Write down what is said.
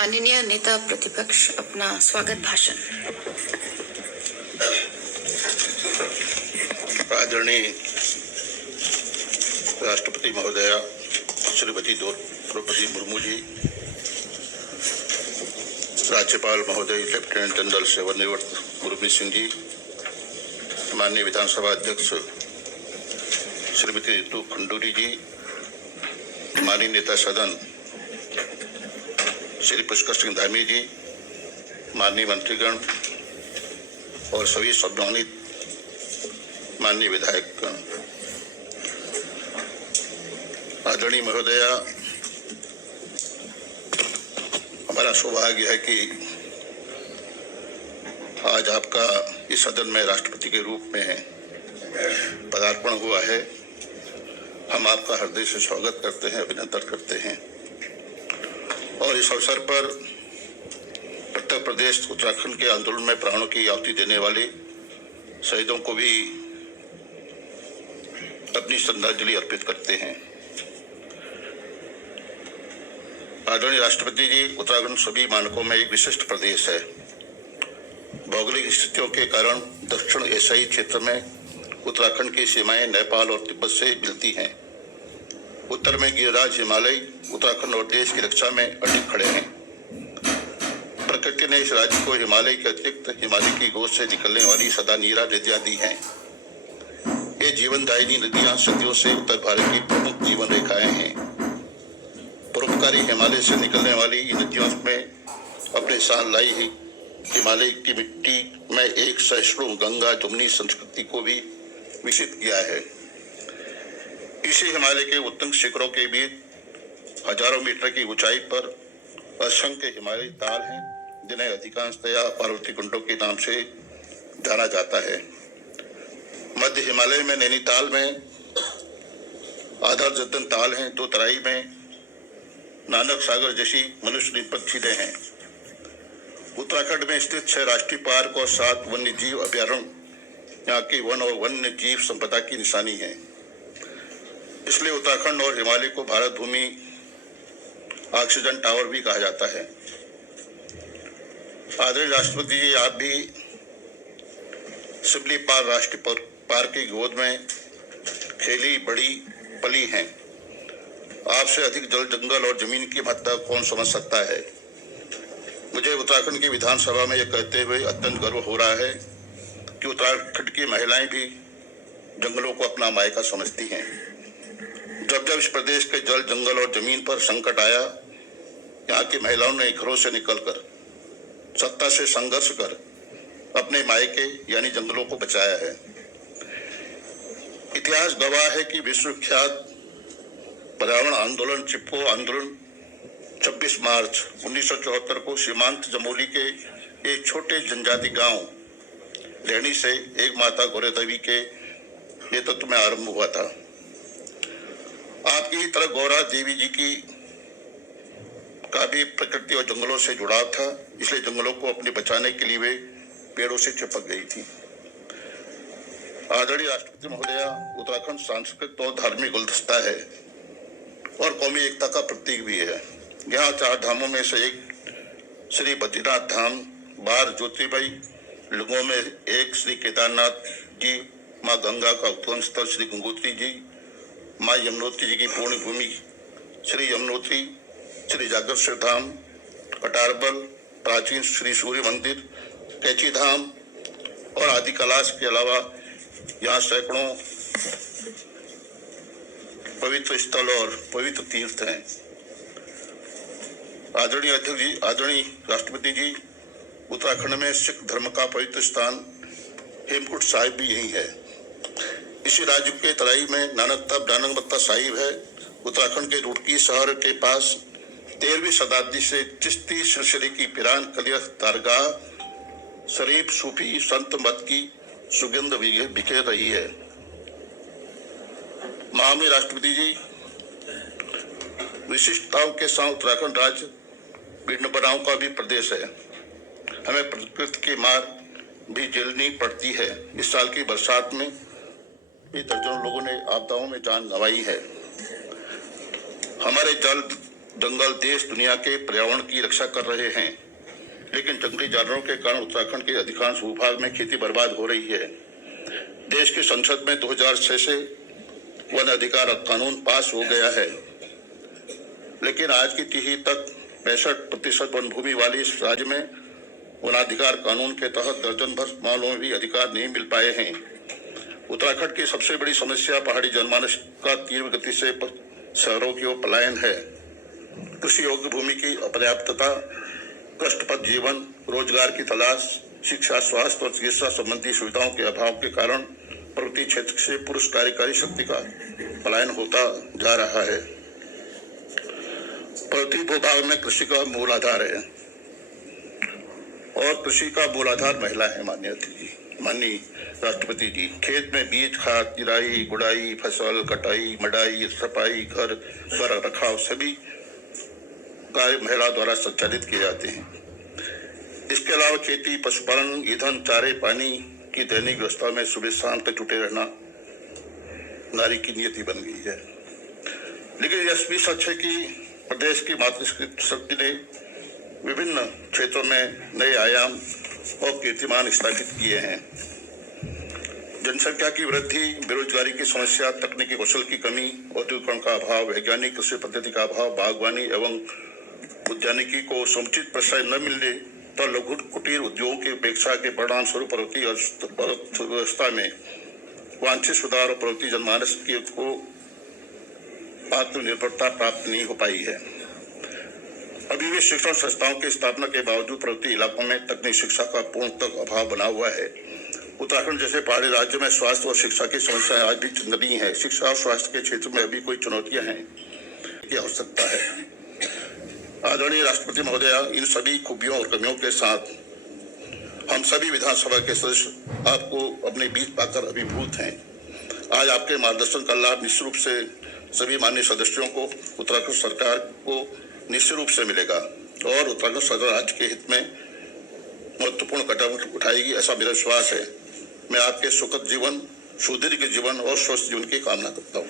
माननीय नेता प्रतिपक्ष अपना स्वागत भाषण। आदरणीय राष्ट्रपति महोदया श्रीमती द्रौपदी मुर्मू जी, राज्यपाल महोदय लेफ्टिनेंट जनरल सेवानिवृत्त मुर्मी सिंह जी, माननीय विधानसभा अध्यक्ष श्रीमती रितु खंडूरी जी, माननीय नेता सदन श्री पुष्कर सिंह धामी जी, माननीय मंत्रीगण और सभी सम्मानित माननीय विधायक, आदरणीय महोदया, हमारा सौभाग्य है कि आज आपका इस सदन में राष्ट्रपति के रूप में पदार्पण हुआ है। हम आपका हृदय से स्वागत करते हैं, अभिनंदन करते हैं और इस अवसर पर उत्तर प्रदेश उत्तराखंड के आंदोलन में प्राणों की आहुति देने वाले शहीदों को भी अपनी श्रद्धांजलि अर्पित करते हैं। आदरणीय राष्ट्रपति जी, उत्तराखंड सभी मानकों में एक विशिष्ट प्रदेश है। भौगोलिक स्थितियों के कारण दक्षिण एशियाई क्षेत्र में उत्तराखंड की सीमाएं नेपाल और तिब्बत से मिलती हैं। उत्तर में गिरिराज हिमालय उत्तराखंड और देश की रक्षा में अडिग खड़े हैं। प्रकृति ने इस राज्य को हिमालय के अतिरिक्त हिमालय की गोद से निकलने वाली सदा नीरा नदियां दी हैं। ये जीवनदायिनी नदियां सदियों से उत्तर भारत की प्रमुख जीवन रेखाएं हैं। परोपकारी हिमालय से निकलने वाली इन नदियों में अपने साथ लाई ही हिमालय की मिट्टी में एक सहिष्णु गंगा जमुनी संस्कृति को भी विकसित किया है। इसी हिमालय के उत्तुंग शिखरों के बीच हजारों मीटर की ऊंचाई पर असंख्य हिमालयी ताल हैं, जिन्हें अधिकांशतया पार्वती कुंडों के नाम से जाना जाता है। मध्य हिमालय में नैनीताल में आधार जतन ताल हैं, तो तराई में नानक सागर जैसी मनुष्य निर्मित झीलें हैं। उत्तराखंड में स्थित 6 राष्ट्रीय पार्क और 7 वन्य जीव अभ्यारण्य यहाँ की वन और वन्य जीव संपदा की निशानी है। इसलिए उत्तराखंड और हिमालय को भारत भूमि ऑक्सीजन टावर भी कहा जाता है। आदरणीय राष्ट्रपति जी, आप भी सिमली पार राष्ट्रीय पार्क की गोद में खेली बड़ी पली हैं। आपसे अधिक जल, जंगल और जमीन की महत्ता कौन समझ सकता है। मुझे उत्तराखंड की विधानसभा में यह कहते हुए अत्यंत गर्व हो रहा है कि उत्तराखंड की महिलाएं भी जंगलों को अपना मायका समझती हैं। जब जब इस प्रदेश के जल, जंगल और जमीन पर संकट आया, यहाँ की महिलाओं ने घरों से निकलकर सत्ता से संघर्ष कर अपने मायके यानी जंगलों को बचाया है। इतिहास गवाह है कि विश्वविख्यात पर्यावरण आंदोलन चिपको आंदोलन 26 मार्च 1974 को सीमांत जमोली के एक छोटे जनजाति गांव लेनी से एक माता गौरा देवी के नेतृत्व में आरंभ हुआ था। आपकी तरह गौरा देवी जी की का भी प्रकृति और जंगलों से जुड़ाव था, इसलिए जंगलों को अपने बचाने के लिए वे पेड़ों से चिपक गई थी। आदरणीय राष्ट्रपति महोदया, उत्तराखंड सांस्कृतिक और धार्मिक गुलदस्ता है और कौमी एकता का प्रतीक भी है। यहाँ 4 धामों में से एक श्री बद्रीनाथ धाम, 12 ज्योतिर्मयी लिंगों में एक श्री केदारनाथ जी, माँ गंगा का उद्गम स्थल श्री गंगोत्री जी, माँ यमुनोत्री जी की पूर्ण भूमि श्री यमुनोत्री, श्री जागेश्वर धाम, कटारबल, प्राचीन श्री सूर्य मंदिर, कैची धाम और आदि कैलाश के अलावा यहाँ सैकड़ों पवित्र स्थल और पवित्र तीर्थ हैं। आदरणीय अध्यक्ष जी, आदरणीय राष्ट्रपति जी, उत्तराखंड में सिख धर्म का पवित्र स्थान हेमकुंड साहिब भी यही है। इसी राज्य के तराई में नानकमत्ता साहिब है। उत्तराखंड के रुड़की शहर के पास 13वीं शताब्दी से चिश्ती सिलसिले की पिरान कलिया दरगाह शरीफ सूफी संत मत की सुगंध बिखेर रही है। माननीय राष्ट्रपति जी, विशिष्टताओं के साथ उत्तराखंड राज्य विडंबनाओं का भी प्रदेश है। हमें प्रकृति की मार भी झेलनी पड़ती है। इस साल की बरसात में भी दर्जनों लोगों ने आपदाओं में जान गंवाई है। हमारे जल, जंगल देश दुनिया के पर्यावरण की रक्षा कर रहे हैं, लेकिन जंगली जानवरों के कारण उत्तराखंड के अधिकांश भूभाग में खेती बर्बाद हो रही है। देश की संसद में 2006 से वन अधिकार कानून पास हो गया है, लेकिन आज की तिथि तक 65% वन भूमि वाली इस राज्य में वनाधिकार कानून के तहत दर्जन भर मामलों में भी अधिकार नहीं मिल पाए हैं। उत्तराखंड की सबसे बड़ी समस्या पहाड़ी जनमानस का तीव्र गति से शहरों की ओर पलायन है। कृषि योग्य भूमि की अपर्याप्तता, कष्टप्रद जीवन, रोजगार की तलाश, शिक्षा, स्वास्थ्य और चिकित्सा संबंधी सुविधाओं के अभाव के कारण पर्वतीय क्षेत्र से पुरुष कार्यकारी शक्ति का पलायन होता जा रहा है। पर्वतीय भूभाग में कृषि का मूल आधार है और कृषि का मूल आधार महिला है। माननीय राष्ट्रपति जी, खेत में बीज, खाद, निराई, गुड़ाई, फसल कटाई, मड़ाई, सफाई, घर रखाव सभी कार्य महिला द्वारा संचालित किए जाते हैं। इसके अलावा खेती, पशुपालन, ईंधन, चारे, पानी की दैनिक व्यवस्था में सुबह शाम तक जुटे रहना नारी की नियति बन गई है। लेकिन यह भी सच है कि प्रदेश की मातृशक्ति ने विभिन्न क्षेत्रों में नए आयाम और कीर्तिमान स्थापित किए हैं। जनसंख्या की वृद्धि, बेरोजगारी की समस्या, तकनीकी कौशल की कमी, औद्योगिकरण का अभाव, वैज्ञानिक कृषि पद्धति का अभाव, बागवानी एवं उद्यानिकी को समुचित प्रोत्साहन न मिलने तो लघु कुटीर उद्योगों की उपेक्षा के परिणाम स्वरूप पर्वतीय अर्थव्यवस्था में वांछित सुधार और पर्वतीय जनमानस को आत्मनिर्भरता प्राप्त नहीं हो पाई है। अभी भी शिक्षण संस्थाओं की स्थापना के बावजूद पर्वतीय इलाकों में तकनीकी शिक्षा का पूर्णतः अभाव बना हुआ है। उत्तराखंड जैसे पहाड़ी राज्य में स्वास्थ्य और शिक्षा की समस्याएं आज भी चिंतनीय है। शिक्षा और स्वास्थ्य के क्षेत्र में अभी कोई चुनौतियां हैं की आवश्यकता है। आदरणीय राष्ट्रपति महोदया, इन सभी खूबियों और कमियों के साथ हम सभी विधानसभा के सदस्य आपको अपने बीच पाकर अभिभूत हैं। आज आपके मार्गदर्शन का लाभ निश्चित रूप से सभी माननीय सदस्यों को, उत्तराखंड सरकार को निश्चित रूप से मिलेगा और उत्तराखंड सरकार राज्य के हित में महत्वपूर्ण कदम उठाएगी, ऐसा मेरा विश्वास है। मैं आपके सुखद जीवन, सुदीर्घ जीवन और स्वस्थ जीवन की कामना करता हूँ।